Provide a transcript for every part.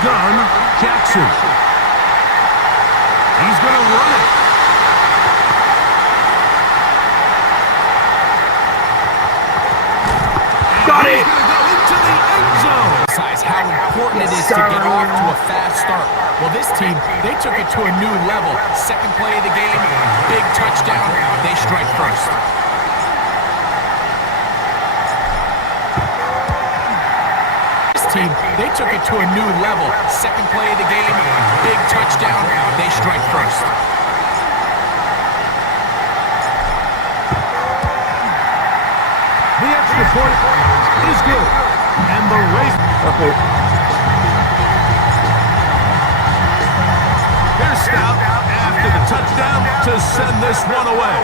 shotgun, Jackson. He's going to run it. Got it! He's going to go into the end zone. How important it is to get off to a fast start. Well, this team, they took it to a new level. Second play of the game, big touchdown. They strike first. This team, they took it to a new level. Second play of the game, big touchdown. They strike first. The extra point is good. And the race. Okay. Here's Stout after the touchdown to send this one away.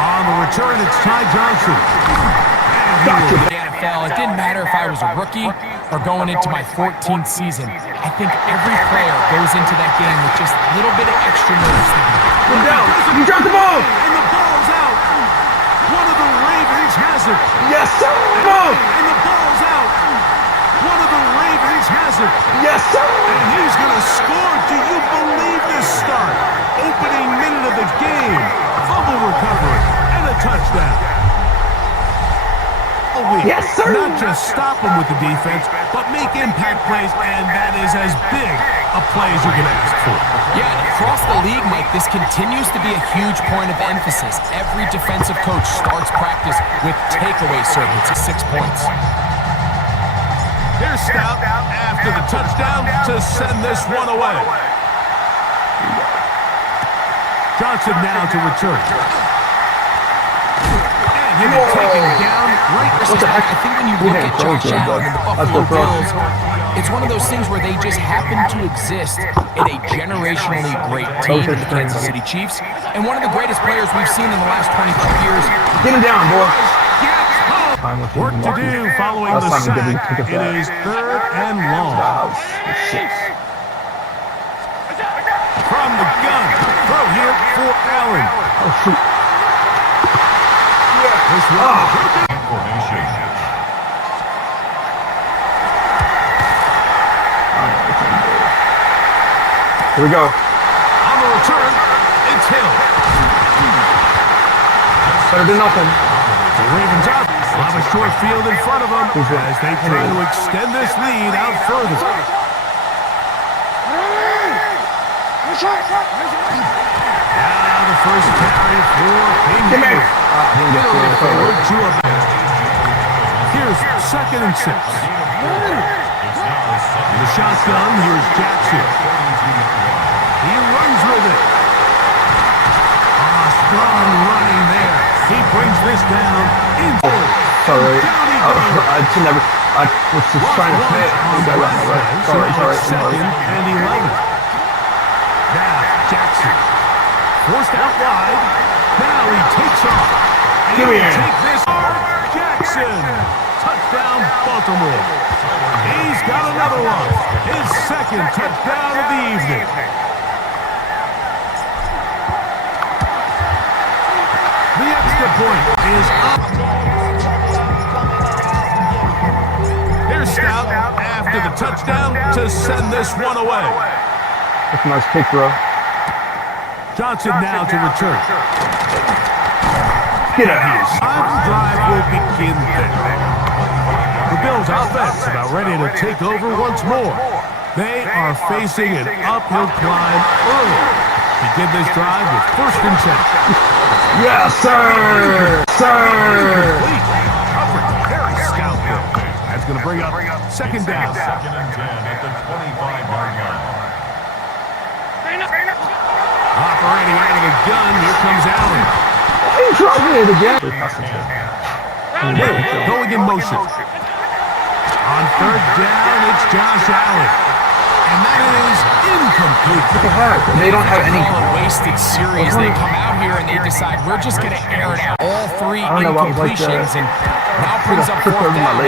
On the return, it's Ty Johnson. The NFL, it didn't matter if I was a rookie or going into my 14th season. I think every player goes into that game with just a little bit of extra nerves. Go down. You dropped the ball. And the ball's out. One of the Ravens has it. Yes, sir. And the ball's out. One of the Ravens has it. Yes, sir. And he's going to score. Do you believe this start? Opening minute of the game. Fumble recovery and a touchdown. Yes, sir. Not just stop him with the defense, but make impact plays, and that is as big a play as you can ask for. Yeah, across the league, Mike, this continues to be a huge point of emphasis. Every defensive coach starts practice with takeaway circuits of 6 points. Here's Stout after the touchdown to send this one away. Johnson now to return. And he'll be taken down right. I think when you look at Josh Allen and the Buffalo Bills, it's one of those things where they just happen to exist in a generationally great team, the Kansas City Chiefs, and one of the greatest players we've seen in the last 25 years. Get him down, boy. Work to do following the sack. It is 3rd and long. From the gun, throw here for Allen. Oh, shoot. This one. Formation. Here we go. On the return, it's Hill. Better than nothing. The Ravens out. Have a short field in front of them as they try to extend this lead out further. Now the first carry for King. Here's 2nd and 6. In the shotgun, here's Jackson. He runs with it. Strong running there. He brings this down into it. Sorry. I should never. I was just trying to say it. Sorry. 2nd and 11. Now Jackson. Forced out wide. Now he takes off. Give me here. Take this. Jackson. Touchdown, Baltimore. He's got another one. His 2nd touchdown of the evening. The extra point is up. Here's Stout after the touchdown to send this one away. That's a nice kick, bro. Johnson now to return. Get out here. Our drive will begin then. The Bills' offense about ready to take over once more. They are facing an uphill climb early. Begin this drive with 1st and 10. Yes, sir. Sir. Very scout there. That's going to bring up 2nd down. 2nd and 10 at the 25-yard line. Operating out of the gun, here comes Allen. Why are you dropping it again? Going in motion. On 3rd down, it's Josh Allen. And that is incomplete. What the heck? They don't have any. Wasted series. They come out here and they decide we're just going to air it out. All 3 incompletions, and now brings up 4th down.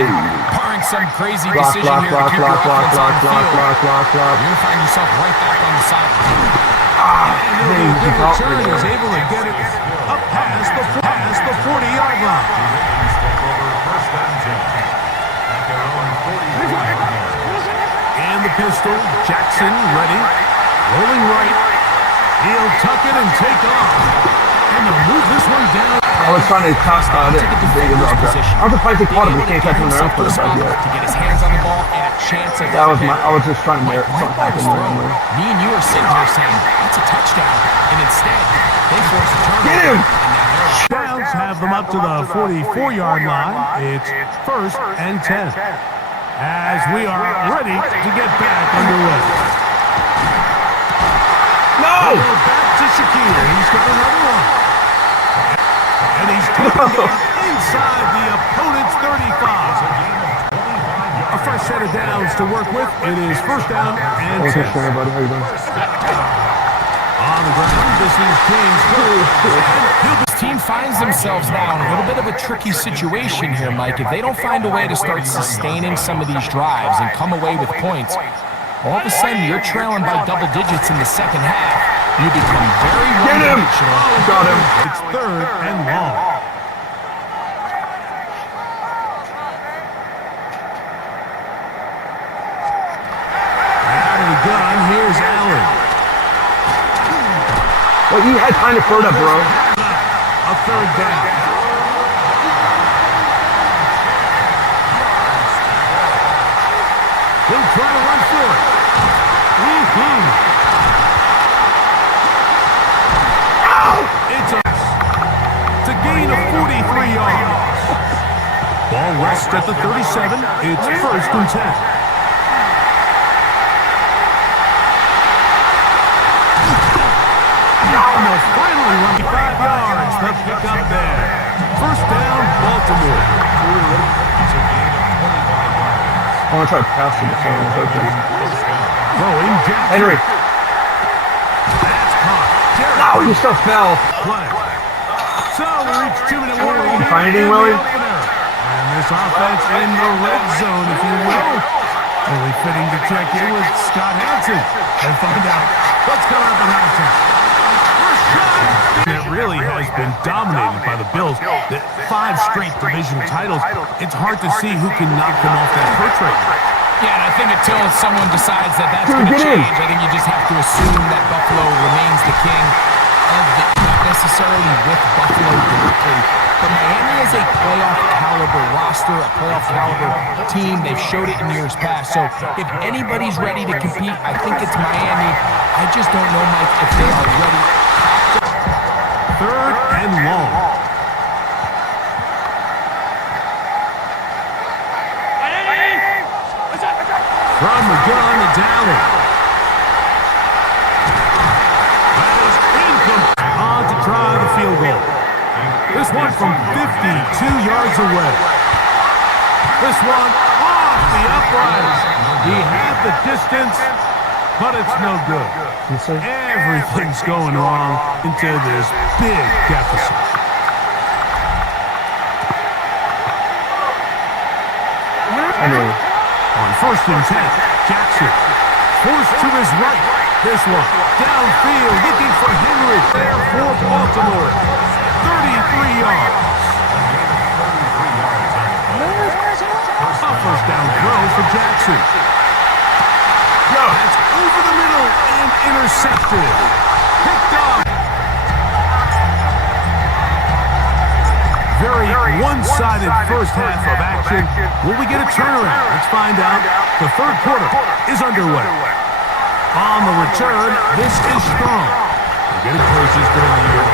Barring some crazy decision here to keep your offense on the field, you're going to find yourself right back on the sideline. The return is able to get it up past the 40-yard line. pistol. Jackson ready. Rolling right. He'll tuck it and take off. And they'll move this one down. I was trying to toss on it. I was surprised they caught him. He can't catch him around for the bug yet. To get his hands on the ball and a chance at That was my. I was just trying to merit something happen randomly. Me and you are sitting here saying that's a touchdown, and instead they force a turnover. Get him! Browns have them up to the 44-yard line. It's 1st and 10. As we are ready to get back underway. No! Back to Shakir. He's got another one. And he's taken down inside the opponent's 35. A fresh set of downs to work with. It is 1st down and 10. Hey, buddy. How you doing? On the ground, this is James Cole. This team finds themselves now in a little bit of a tricky situation here, Mike. If they don't find a way to start sustaining some of these drives and come away with points, all of a sudden you're trailing by double digits in the second half. You become very one-dimensional. Got him. It's 3rd and long. Out of the gun, here's Allen. Well, you had time to throw that, bro. A 3rd down. He'll try to run for it. It's a gain of 43 yards. Ball rests at the 37. It's 1st and 10. And they'll finally run 5 yards. The pick up there. 1st down, Baltimore. I want to try to pass him if someone's open. Throwing Jackson. Henry. That's caught. No, he still fell. Play. So we reach 2-minute warning. Find anything, Willie? And this offense in the red zone, if you will. Only fitting to check in with Scott Hansen and find out what's going on at halftime. It really has been dominated by the Bills. The 5 straight division titles. It's hard to see who can knock them off that perch rate. Yeah, and I think until someone decides that that's going to change, I think you just have to assume that Buffalo remains the king of the, not necessarily with Buffalo directly, but Miami is a playoff caliber roster, a playoff caliber team. They've showed it in years past. So if anybody's ready to compete, I think it's Miami. I just don't know, Mike, if they are ready. 3rd and long. From the gun, it's Allen. That is incomplete. On to try the field goal. This one from 52 yards away. This one off the upright. He had the distance, but it's no good. Everything's going wrong into this big deficit. Henry. On 1st and 10, Jackson forced to his right. This one downfield looking for Henry. There for Baltimore. 33 yards. A 1st down throw for Jackson. That's over the middle and intercepted. Picked up. Very one-sided first half of action. Will we get a turnaround? Let's find out. The 3rd quarter is underway. On the return, this is strong. We're getting coaches during the year.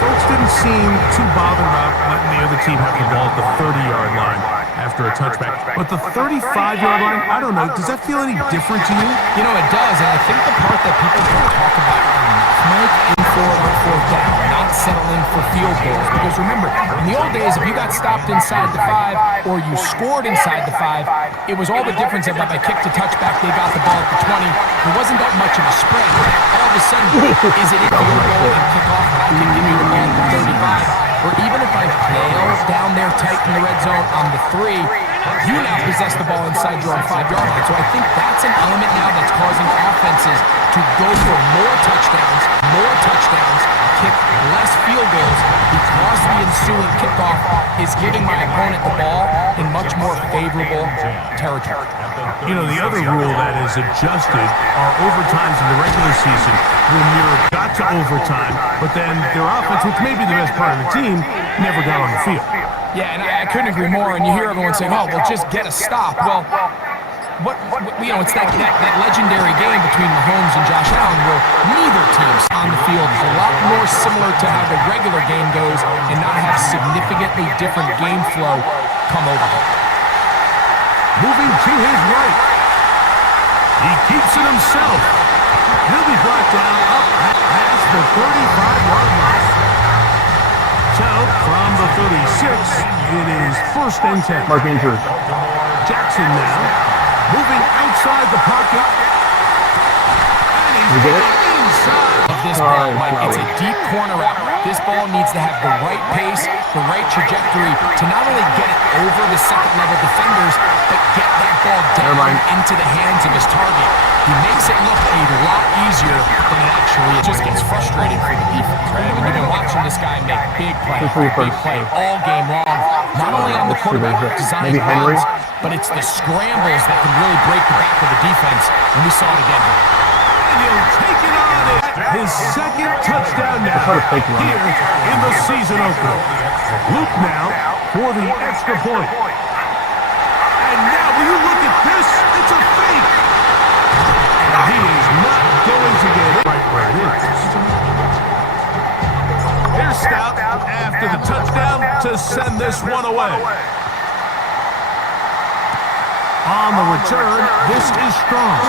Folks didn't seem too bothered about letting the other team have the ball at the 30-yard line after a touchback. But the 35-yard line, I don't know. Does that feel any different to you? You know, it does, and I think the part that people don't talk about enough, Mike, in for on 4th down, not settling for field goals. Because remember, in the old days, if you got stopped inside the 5 or you scored inside the 5, it was all the difference of if I kicked a touchback, they got the ball at the 20. There wasn't that much of a spread. All of a sudden, is it a field goal and kickoff and I can give you the ball at the 35? Or even if I fail down there tight in the red zone on the 3, you now possess the ball inside your own 5-yard line. So I think that's an element now that's causing offenses to go for more touchdowns, kick less field goals because the ensuing kickoff kickoff is giving my opponent the ball in much more favorable territory. You know, the other rule that is adjusted are overtimes in the regular season when you're got to overtime, but then their offense, which may be the best part of the team, never got on the field. Yeah, and I couldn't agree more. And you hear everyone saying, oh, well, just get a stop. Well, it's that legendary game between Mahomes and Josh Allen where neither team's on the field is a lot more similar to how the regular game goes and not have significantly different game flow come over him. Moving to his right. He keeps it himself. He'll be brought down up past the 35-yard line. So, from the 36, it is 1st and 10. Mark Andrews. Jackson now, moving outside the pocket. And he's inside. Of this ball, Mike, it's a deep corner out. This ball needs to have the right pace, the right trajectory to not only get it over the second-level defenders, but get that ball down into the hands of his target. He makes it look a lot easier than it actually is. It just gets frustrating for the defense, right? I mean, you've been watching this guy make big play all game long. Not only on the quarterback design runs, but it's the scrambles that can really break the back of the defense, and we saw it again here. And he'll take it on it. His second touchdown now here in the season opener. Luke now for the extra point. And now, will you look at this? It's a fake. And he is not going to get it right where it is. Here's Stout after the touchdown to send this one away. On the return, this is Strong.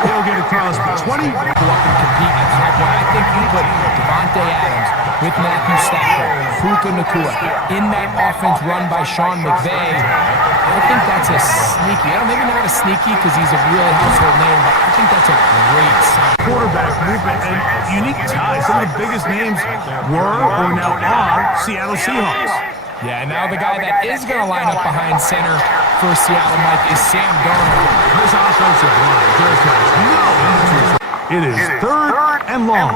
He'll get across the 20. Go up and compete at the high point. I think you put Devontae Adams with Matthew Stafford, Puka Nacua in that offense run by Sean McVay. I think that's a sneaky. Maybe not a sneaky because he's a really household name, but I think that's a great sign. Quarterback movement and unique ties. Some of the biggest names were or now are Seattle Seahawks. Yeah, now the guy that is going to line up behind center for Seattle, Mike, is Sam Darnold. This offensive line just has no answers. It is 3rd and long.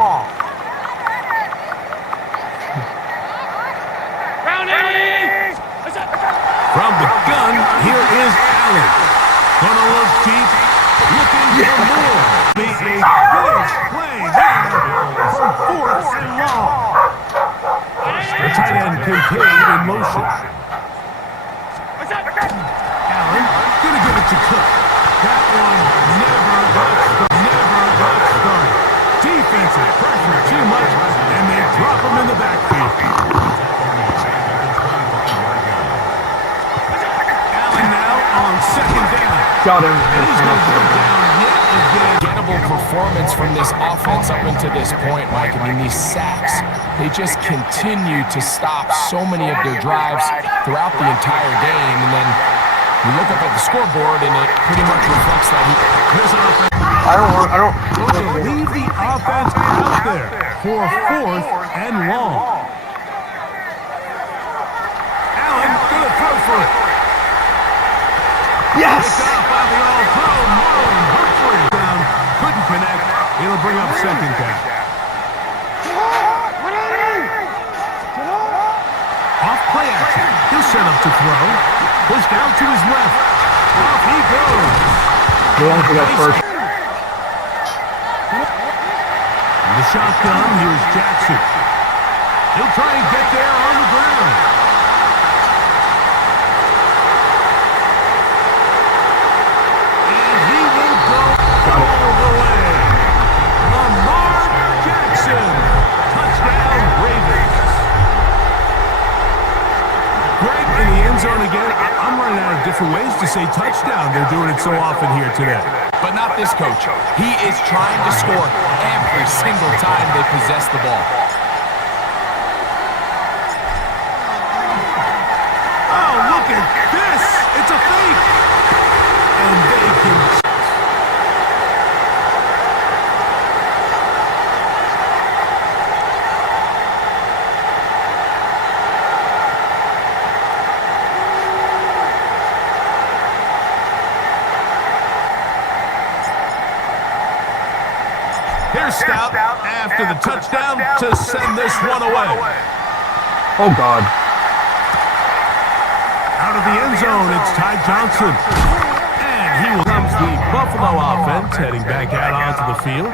From the gun, here is Allen. Gonna look deep, looking for more. Be a big play there from 4th and long. The tight end Kincaid in motion. Allen gonna give it to Cook. That one never got started. Defensive pressure too much, and they drop him in the backfield. Allen now on 2nd down. Got him. And he's going to go down yet again. Gettable performance from this offense up until this point, Mike. I mean, these sacks, they just continue to stop so many of their drives throughout the entire game. And then you look up at the scoreboard, and it pretty much reflects that This offense I don't. leave the offense out there for 4th and long. Allen gonna throw for it. Yes! Picked off by the all-pro Marlon Humphrey. Down, couldn't connect. It'll bring up 2nd down. Off play action. He'll set up to throw. Pushed out to his left. Off he goes. They only forgot first. The shotgun, here's Jackson. He'll try and get there on the ground. And he will go all the way. Lamar Jackson. Touchdown, Ravens. Greg in the end zone again. I'm running out of different ways to say touchdown. They're doing it so often here today. But not this coach. He is trying to score every single time they possess the ball. Oh, look at this! It's a fake! And they can... Here's Stout after the touchdown to send this one away. Oh, God. out of the end zone. It's Ty Johnson. And here comes the Buffalo offense heading back out onto the field.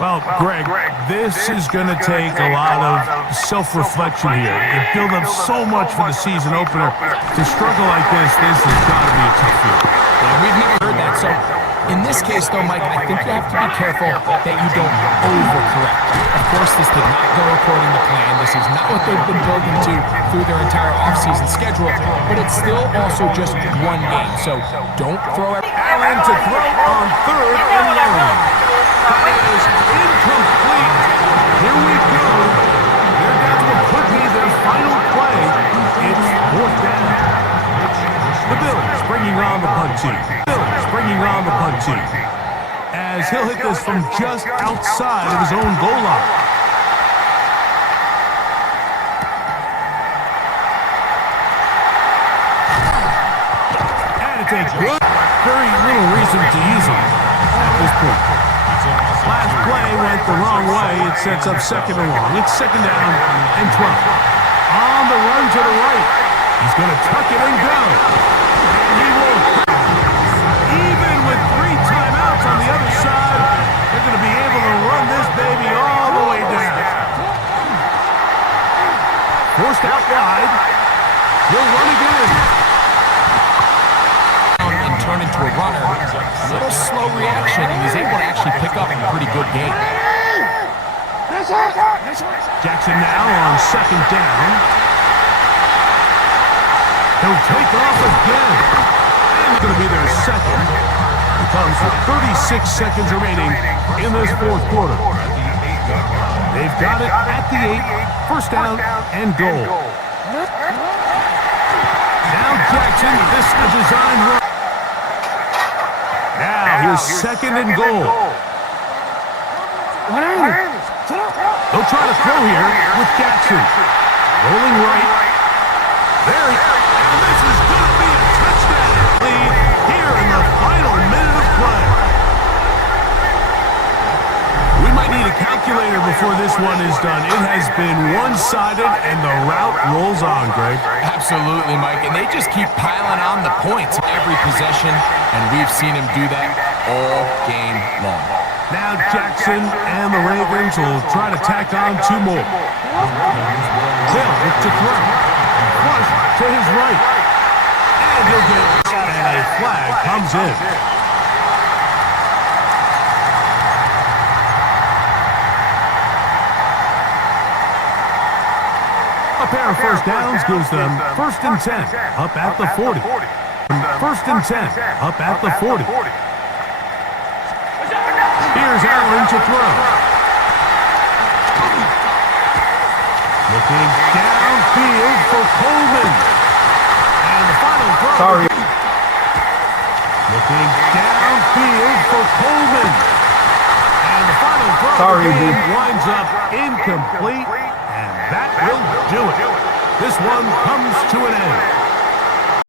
Well, Greg, this is going to take a lot of self-reflection here. You build up so much for the season opener. To struggle like this has got to be a tough field. Yeah, we've never heard that. So in this case, though, Mike, I think you have to be careful that you don't overcorrect. Of course, this did not go according to plan. This is not what they've been building to through their entire offseason schedule, but it's still also just one game. So don't throw everything. Allen to throw on 3rd and long. That is incomplete. Here we go. They're down to what could be their final play. It's 4th down. The Bills bringing on the punt team. As he'll hit this from just outside of his own goal line. And it's a good, very little reason to use him at this point. Last play went the wrong way. It sets up 2nd and long. It's 2nd down and 12. On the run to the right. He's going to tuck it and go. And he will. Even with 3 timeouts on the other side, they're going to be able to run this baby all the way down. Forced out wide. He'll run again. And turn into a runner. A little slow reaction, and he's able to actually pick up a pretty good game. Jackson now on 2nd down. He'll take off again. And it's going to be their 2nd. It comes with 36 seconds remaining in this 4th quarter. They've got it at the 8. 1st down and goal. Now Jackson, this is the design run. Now here's 2nd and goal. They'll try to throw here with Jackson. Rolling right. There he is. And this is going to be a touchdown lead here in the final minute of play. We might need a calculator before this one is done. It has been one-sided, and the route rolls on, Greg. Absolutely, Mike. And they just keep piling on the points every possession, and we've seen him do that all game long. Now Jackson and the Ravens will try to tack on 2 more. Hill looks to throw. Flush to his right. And he'll get and a flag comes in. A pair of 1st downs gives them 1st and 10 up at the 40. 1st and 10 up at the 40. Here's Allen to throw. Looking downfield for Coleman. And the final throw. Sorry. Looking downfield for Coleman. And the final throw Sorry, dude. winds up incomplete. And that will do it. This one comes to an end.